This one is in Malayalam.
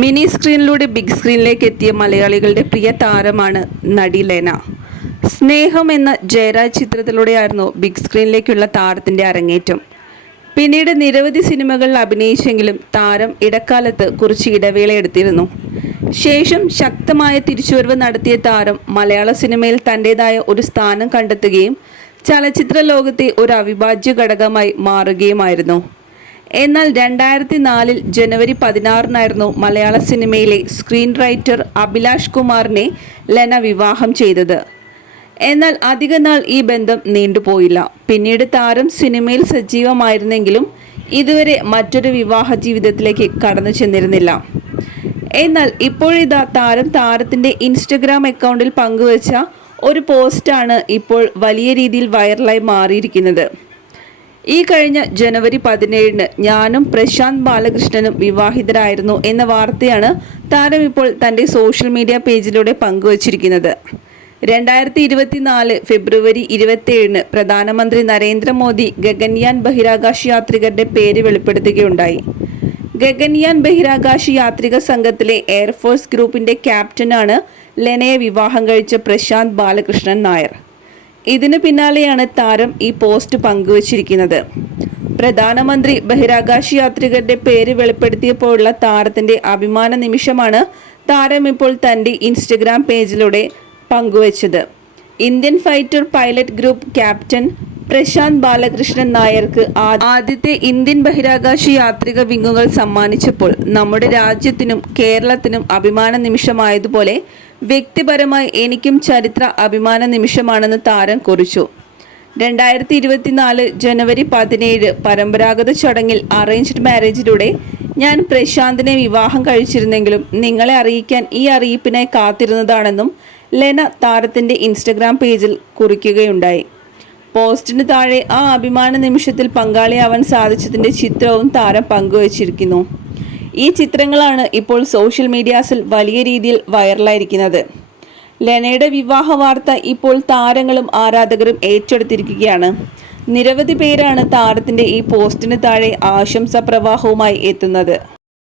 മിനി സ്ക്രീനിലൂടെ ബിഗ് സ്ക്രീനിലേക്ക് എത്തിയ മലയാളികളുടെ പ്രിയ താരമാണ് നടി ലെന. സ്നേഹം എന്ന ജയരാജ് ചിത്രത്തിലൂടെയായിരുന്നു ബിഗ് സ്ക്രീനിലേക്കുള്ള താരത്തിന്റെ അരങ്ങേറ്റം. പിന്നീട് നിരവധി സിനിമകളിൽ അഭിനയിച്ചെങ്കിലും താരം ഇടക്കാലത്ത് കുറച്ച് ഇടവേള എടുത്തിരുന്നു. ശേഷം ശക്തമായ തിരിച്ചുവരവ് നടത്തിയ താരം മലയാള സിനിമയിൽ തന്റെതായ ഒരു സ്ഥാനം കണ്ടെത്തുകയും ചലച്ചിത്ര ലോകത്തെ ഒരു അവിഭാജ്യ ഘടകമായി മാറുകയുമായിരുന്നു. എന്നാൽ രണ്ടായിരത്തി നാലിൽ ജനുവരി പതിനാറിനായിരുന്നു മലയാള സിനിമയിലെ സ്ക്രീൻ റൈറ്റർ അഭിലാഷ് കുമാറിനെ ലെന വിവാഹം ചെയ്തത്. എന്നാൽ അധികനാൾ ഈ ബന്ധം നീണ്ടുപോയില്ല പിന്നീട് താരം സിനിമയിൽ സജീവമായിരുന്നെങ്കിലും ഇതുവരെ മറ്റൊരു വിവാഹ ജീവിതത്തിലേക്ക് കടന്നു ചെന്നിരുന്നില്ല. എന്നാൽ ഇപ്പോഴിതാ താരം താരത്തിന്റെ ഇൻസ്റ്റഗ്രാം അക്കൗണ്ടിൽ പങ്കുവച്ച ഒരു പോസ്റ്റാണ് ഇപ്പോൾ വലിയ രീതിയിൽ വൈറലായി മാറിയിരിക്കുന്നത്. ഈ കഴിഞ്ഞ ജനുവരി പതിനേഴിന് ഞാനും പ്രശാന്ത് ബാലകൃഷ്ണനും വിവാഹിതരായിരുന്നു എന്ന വാർത്തയാണ് താരം ഇപ്പോൾ തന്റെ സോഷ്യൽ മീഡിയ പേജിലൂടെ പങ്കുവച്ചിരിക്കുന്നത്. രണ്ടായിരത്തി ഇരുപത്തിനാല് ഫെബ്രുവരി ഇരുപത്തിയേഴിന് പ്രധാനമന്ത്രി നരേന്ദ്രമോദി ഗഗൻയാൻ ബഹിരാകാശ യാത്രികരുടെ പേര് വെളിപ്പെടുത്തുകയുണ്ടായി. ഗഗൻയാൻ ബഹിരാകാശ യാത്രിക സംഘത്തിലെ എയർഫോഴ്സ് ഗ്രൂപ്പിന്റെ ക്യാപ്റ്റനാണ് ലെനയെ വിവാഹം കഴിച്ച പ്രശാന്ത് ബാലകൃഷ്ണൻ നായർ. ഇതിനു പിന്നാലെയാണ് താരം ഈ പോസ്റ്റ് പങ്കുവച്ചിരിക്കുന്നത്. പ്രധാനമന്ത്രി ബഹിരാകാശ യാത്രികരുടെ പേര് വെളിപ്പെടുത്തിയപ്പോഴുള്ള താരത്തിന്റെ അഭിമാന നിമിഷമാണ് താരം ഇപ്പോൾ തന്റെ ഇൻസ്റ്റഗ്രാം പേജിലൂടെ പങ്കുവച്ചത്. Indian fighter pilot group captain Prashanth Balakrishnan നായർക്ക് ആദ്യത്തെ ഇന്ത്യൻ ബഹിരാകാശ യാത്രിക വിങ്ങുകൾ സമ്മാനിച്ചപ്പോൾ നമ്മുടെ രാജ്യത്തിനും കേരളത്തിനും അഭിമാന നിമിഷമായതുപോലെ വ്യക്തിപരമായി എനിക്കും ചരിത്ര അഭിമാന നിമിഷമാണെന്ന് താരം കുറിച്ചു. രണ്ടായിരത്തി ഇരുപത്തിനാല് ജനുവരി പതിനേഴ് പരമ്പരാഗത ചടങ്ങിൽ അറേഞ്ച്ഡ് മാരേജിലൂടെ ഞാൻ പ്രശാന്തിനെ വിവാഹം കഴിച്ചിരുന്നെങ്കിലും നിങ്ങളെ അറിയിക്കാൻ ഈ അറിയിപ്പിനായി കാത്തിരുന്നതാണെന്നും ലെന താരത്തിന്റെ ഇൻസ്റ്റഗ്രാം പേജിൽ കുറിക്കുകയുണ്ടായി. പോസ്റ്റിന് താഴെ ആ അഭിമാന നിമിഷത്തിൽ പങ്കാളിയാവാൻ സാധിച്ചതിന്റെ ചിത്രവും താരം പങ്കുവച്ചിരിക്കുന്നു. ഈ ചിത്രങ്ങളാണ് ഇപ്പോൾ സോഷ്യൽ മീഡിയാസിൽ വലിയ രീതിയിൽ വൈറലായിരിക്കുന്നത്. ലെനയുടെ വിവാഹ വാർത്ത ഇപ്പോൾ താരങ്ങളും ആരാധകരും ഏറ്റെടുത്തിരിക്കുകയാണ്. നിരവധി പേരാണ് താരത്തിന്റെ ഈ പോസ്റ്റിന് താഴെ ആശംസാ പ്രവാഹവുമായി എത്തുന്നത്.